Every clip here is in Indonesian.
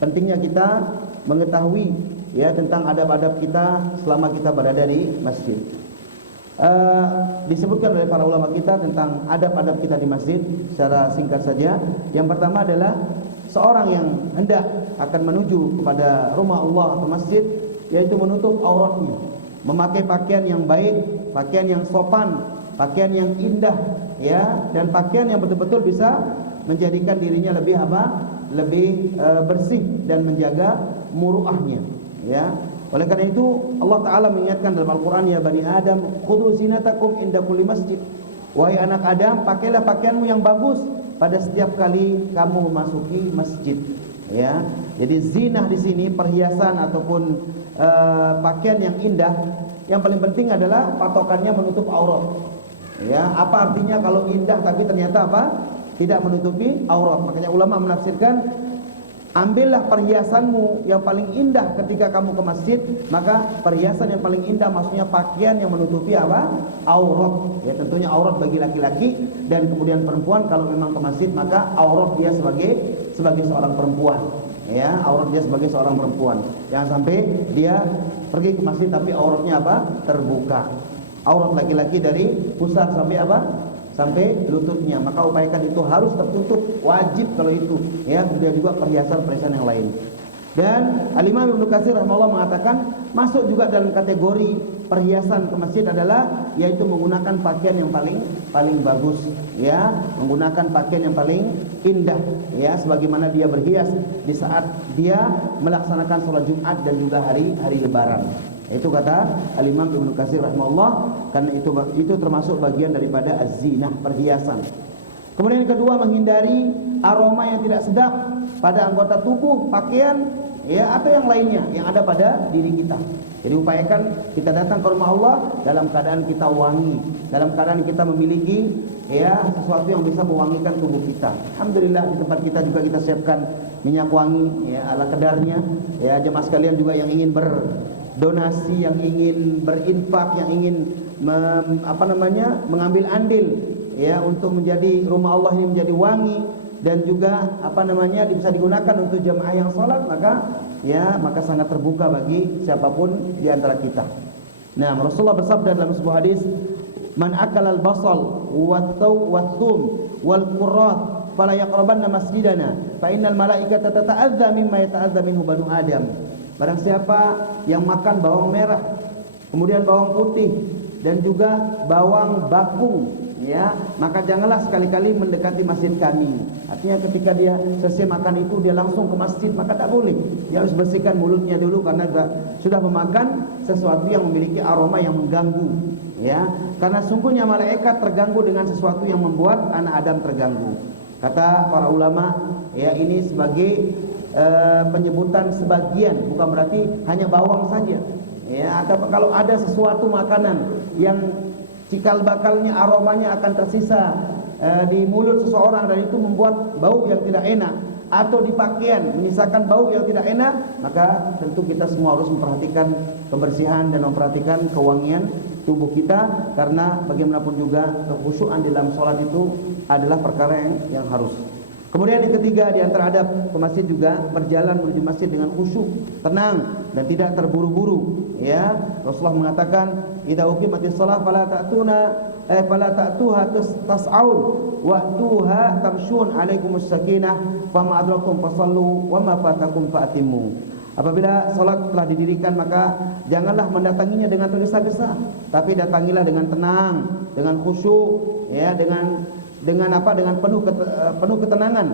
pentingnya kita mengetahui ya tentang adab-adab kita selama kita berada di masjid. Disebutkan oleh para ulama kita tentang adab-adab kita di masjid secara singkat saja. Yang pertama adalah seorang yang hendak akan menuju kepada rumah Allah atau masjid, yaitu menutup auratnya, memakai pakaian yang baik, pakaian yang sopan, pakaian yang indah, ya, dan pakaian yang betul-betul bisa menjadikan dirinya lebih lebih bersih dan menjaga muruahnya, ya. Oleh karena itu Allah Ta'ala mengingatkan dalam Al-Quran, ya Bani Adam khudhu zinatakum inda kulli masjid. Wahai anak Adam, pakailah pakaianmu yang bagus pada setiap kali kamu memasuki masjid, ya. Jadi zinah di sini perhiasan ataupun pakaian yang indah, yang paling penting adalah patokannya menutup aurat. Ya, apa artinya kalau indah tapi ternyata tidak menutupi aurat? Makanya ulama menafsirkan, ambillah perhiasanmu yang paling indah ketika kamu ke masjid. Maka perhiasan yang paling indah maksudnya pakaian yang menutupi aurat. Ya, tentunya aurat bagi laki-laki, dan kemudian perempuan kalau memang ke masjid maka aurat dia sebagai seorang perempuan. Ya, aurat dia sebagai seorang perempuan. Jangan sampai dia pergi ke masjid tapi auratnya terbuka. Aurat laki-laki dari pusar sampai sampai lututnya, maka upayakan itu harus tertutup, wajib kalau itu, ya. Kemudian juga perhiasan-perhiasan yang lain. Dan Al-Imam Ibnu Katsir rahimahullah mengatakan masuk juga dalam kategori perhiasan ke masjid adalah yaitu menggunakan pakaian yang paling bagus, ya, menggunakan pakaian yang paling indah, ya, sebagaimana dia berhias di saat dia melaksanakan sholat Jumat dan juga hari Lebaran. Itu kata Al-Imam Ibnu Katsir rahimahullah, karena itu termasuk bagian daripada az-zinah, perhiasan. Kemudian yang kedua, menghindari aroma yang tidak sedap pada anggota tubuh, pakaian, ya, atau yang lainnya yang ada pada diri kita. Jadi upayakan kita datang ke rumah Allah dalam keadaan kita wangi, dalam keadaan kita memiliki, ya, sesuatu yang bisa mewangikan tubuh kita. Alhamdulillah di tempat kita juga kita siapkan minyak wangi, ya, ala kadarnya. Ya, jemaah sekalian juga yang ingin berdonasi, yang ingin berinfak, yang ingin mengambil andil, ya, untuk menjadi rumah Allah ini menjadi wangi dan juga bisa digunakan untuk jamaah yang sholat, maka sangat terbuka bagi siapapun di antara kita. Nah, Rasulullah bersabda dalam sebuah hadis, man akala al-basal wat-thum wal-qurrat fala yaqrabanna masjidana fa innal malaikata tata'adza mimma yata'adza minhu banu Adam. Barang siapa yang makan bawang merah, kemudian bawang putih dan juga bawang bakung, ya, maka janganlah sekali-kali mendekati masjid kami. Artinya ketika dia selesai makan itu dia langsung ke masjid, maka tak boleh. Dia harus bersihkan mulutnya dulu karena sudah memakan sesuatu yang memiliki aroma yang mengganggu, ya. Karena sungguhnya malaikat terganggu dengan sesuatu yang membuat anak Adam terganggu. Kata para ulama, ya, ini sebagai penyebutan sebagian, bukan berarti hanya bawang saja, ya. Atau kalau ada sesuatu makanan yang cikal bakalnya aromanya akan tersisa di mulut seseorang dan itu membuat bau yang tidak enak, atau di pakaian menyisakan bau yang tidak enak, maka tentu kita semua harus memperhatikan kebersihan dan memperhatikan kewangian tubuh kita, karena bagaimanapun juga kekhusyuan di dalam sholat itu adalah perkara yang harus. Kemudian yang ketiga di antara adab ke masjid juga berjalan menuju masjid dengan khusyuk, tenang dan tidak terburu-buru, ya. Rasulullah mengatakan, idza uqimatis shalah fala ta'tuha tas'aun wa'tuha tamshun alaikumus sakinah fama adrakum fasallu wa ma fatakum fa'timu. Apabila salat telah didirikan maka janganlah mendatanginya dengan tergesa-gesa, tapi datangilah dengan tenang, dengan khusyuk, ya, dengan penuh ketenangan.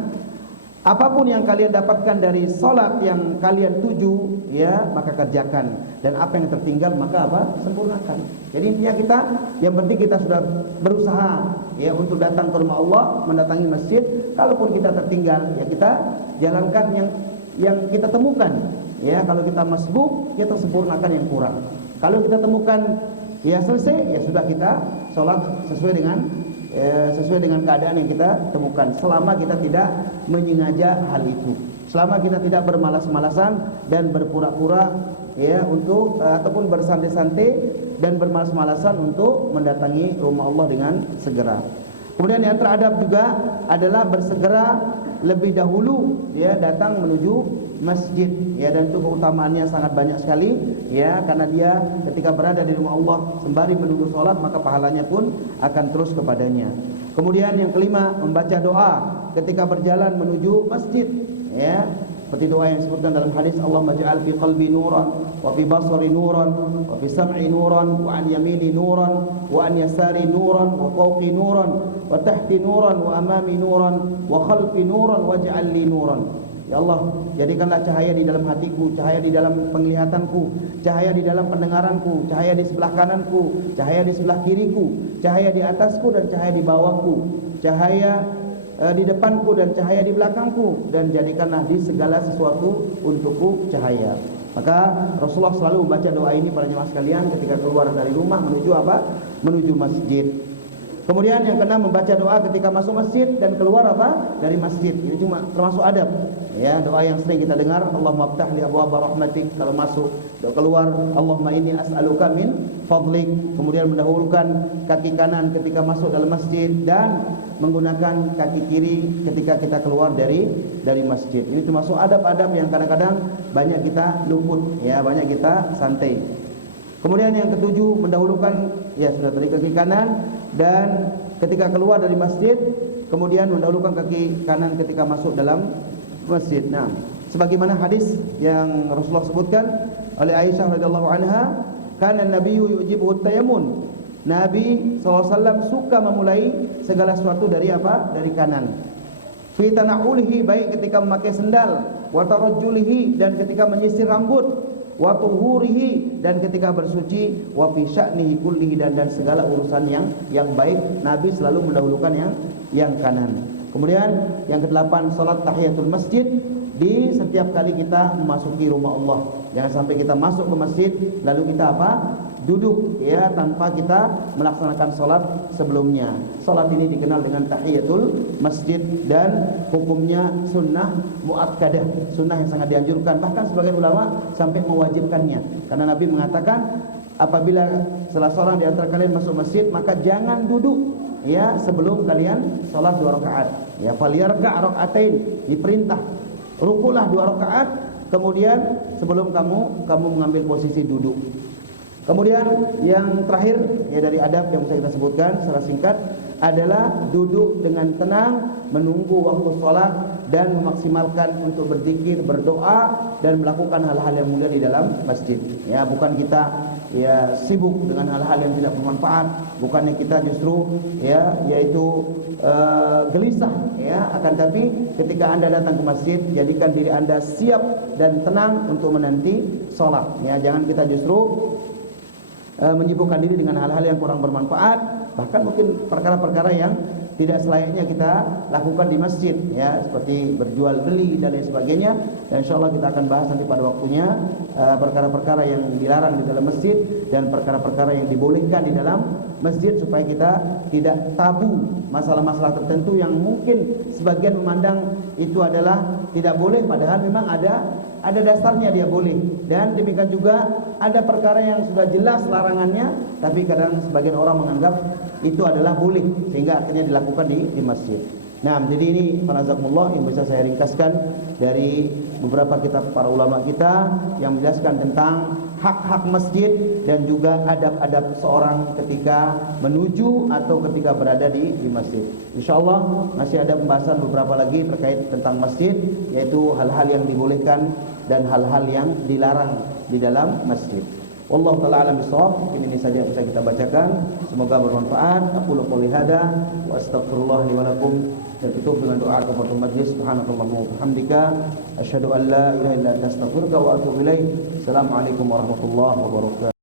Apapun yang kalian dapatkan dari salat yang kalian tuju, ya, maka kerjakan, dan apa yang tertinggal maka sempurnakan. Jadi intinya kita, yang penting kita sudah berusaha, ya, untuk datang ke rumah Allah, mendatangi masjid. Kalaupun kita tertinggal, ya, kita jalankan yang kita temukan, ya. Kalau kita masbuk, kita sempurnakan yang kurang. Kalau kita temukan, ya, selesai, ya sudah, kita salat sesuai dengan keadaan yang kita temukan, selama kita tidak menyengaja hal itu, selama kita tidak bermalas-malasan dan berpura-pura, ya, untuk ataupun bersantai-santai dan bermalas-malasan untuk mendatangi rumah Allah dengan segera. Kemudian yang teradab juga adalah bersegera lebih dahulu ya datang menuju masjid ya, dan itu keutamaannya sangat banyak sekali ya, karena dia ketika berada di rumah Allah sembari menunggu sholat maka pahalanya pun akan terus kepadanya. Kemudian yang kelima, membaca doa ketika berjalan menuju masjid ya, seperti doa yang disebutkan dalam hadis, Allahumma ja'al fi qalbi nuran wa fi basari nuran wa fi sam'i nuran wa an yamini nuran wa an yasari nuran wa fawqi nuran wa tahti nuran wa amami nuran wa khalfi nuran waj'al li nuran. Ya Allah, jadikanlah cahaya di dalam hatiku, cahaya di dalam penglihatanku, cahaya di dalam pendengaranku, cahaya di sebelah kananku, cahaya di sebelah kiriku, cahaya di atasku dan cahaya di bawahku, cahaya di depanku dan cahaya di belakangku, dan jadikanlah di segala sesuatu untukku cahaya. Maka Rasulullah selalu membaca doa ini para jemaah sekalian ketika keluar dari rumah menuju apa? Menuju masjid. Kemudian yang keenam, membaca doa ketika masuk masjid dan keluar apa? Dari masjid. Ini cuma termasuk adab. Ya, doa yang sering kita dengar, Allahumma aftah li abwaaba rahmatik kalau masuk, keluar Allahumma inni as'aluka min fadlik. Kemudian mendahulukan kaki kanan ketika masuk dalam masjid dan menggunakan kaki kiri ketika kita keluar dari masjid. Ini termasuk adab-adab yang kadang-kadang banyak kita luput ya, banyak kita santai. Kemudian yang ketujuh, mendahulukan ya sudah tadi kaki kanan, dan ketika keluar dari masjid kemudian mendahulukan kaki kanan ketika masuk dalam masjid. Nah, sebagaimana hadis yang Rasulullah sebutkan oleh Aisyah radhiyallahu anha, kana nabiyyu yujibuhu tayammun. Nabi SAW suka memulai segala sesuatu dari apa? Dari kanan. Fi tana'ulihi, baik ketika memakai sendal, wa tarajjulihi, dan ketika menyisir rambut, wa tuhurihi, dan ketika bersuci, wa fi sya'nihi kullihi, dan segala urusan yang baik Nabi selalu mendahulukan yang kanan. Kemudian yang kedelapan, salat tahiyatul masjid di setiap kali kita memasuki rumah Allah. Jangan sampai kita masuk ke masjid lalu kita apa? Duduk ya, tanpa kita melaksanakan salat sebelumnya. Salat ini dikenal dengan tahiyatul masjid dan hukumnya sunnah muakkadah, sunnah yang sangat dianjurkan. Bahkan sebagian ulama sampai mewajibkannya, karena Nabi mengatakan apabila salah seorang di antara kalian masuk masjid maka jangan duduk ya sebelum kalian salat 2 rakaat. Ya, falyarka' raka'atain, diperintah rukulah 2 rakaat, kemudian sebelum kamu mengambil posisi duduk. Kemudian yang terakhir ya dari adab yang bisa kita sebutkan secara singkat adalah duduk dengan tenang menunggu waktu sholat dan memaksimalkan untuk berzikir, berdoa dan melakukan hal-hal yang mulia di dalam masjid. Ya, bukan kita ya sibuk dengan hal-hal yang tidak bermanfaat, bukannya kita justru ya yaitu gelisah ya, akan tapi ketika Anda datang ke masjid jadikan diri Anda siap dan tenang untuk menanti sholat. Ya, jangan kita justru menyibukkan diri dengan hal-hal yang kurang bermanfaat, bahkan mungkin perkara-perkara yang tidak selayaknya kita lakukan di masjid ya, seperti berjual beli dan lain sebagainya. Dan insyaallah kita akan bahas nanti pada waktunya perkara-perkara yang dilarang di dalam masjid dan perkara-perkara yang dibolehkan di dalam masjid, supaya kita tidak tabu masalah-masalah tertentu yang mungkin sebagian memandang itu adalah tidak boleh, padahal memang ada dasarnya dia boleh. Dan demikian juga ada perkara yang sudah jelas larangannya, tapi kadang sebagian orang menganggap itu adalah boleh, sehingga akhirnya dilakukan di masjid. Nah, jadi ini parazakumullah yang bisa saya ringkaskan dari beberapa kitab para ulama kita yang menjelaskan tentang hak-hak masjid dan juga adab-adab seorang ketika menuju atau ketika berada di masjid. InsyaAllah masih ada pembahasan beberapa lagi terkait tentang masjid, yaitu hal-hal yang dibolehkan dan hal-hal yang dilarang di dalam masjid. Wallahu ta'ala alam bisawab. Ini saja yang bisa kita bacakan, semoga bermanfaat. Aku qouli hada wa astaghfirullah li wa lakum. Dan tutup dengan doa kepada majlis. Subhanakallahumma wa bihamdika asyhadu an la ilaha illa anta astaghfiruka wa atubu ilaik. Assalamualaikum warahmatullahi wabarakatuh.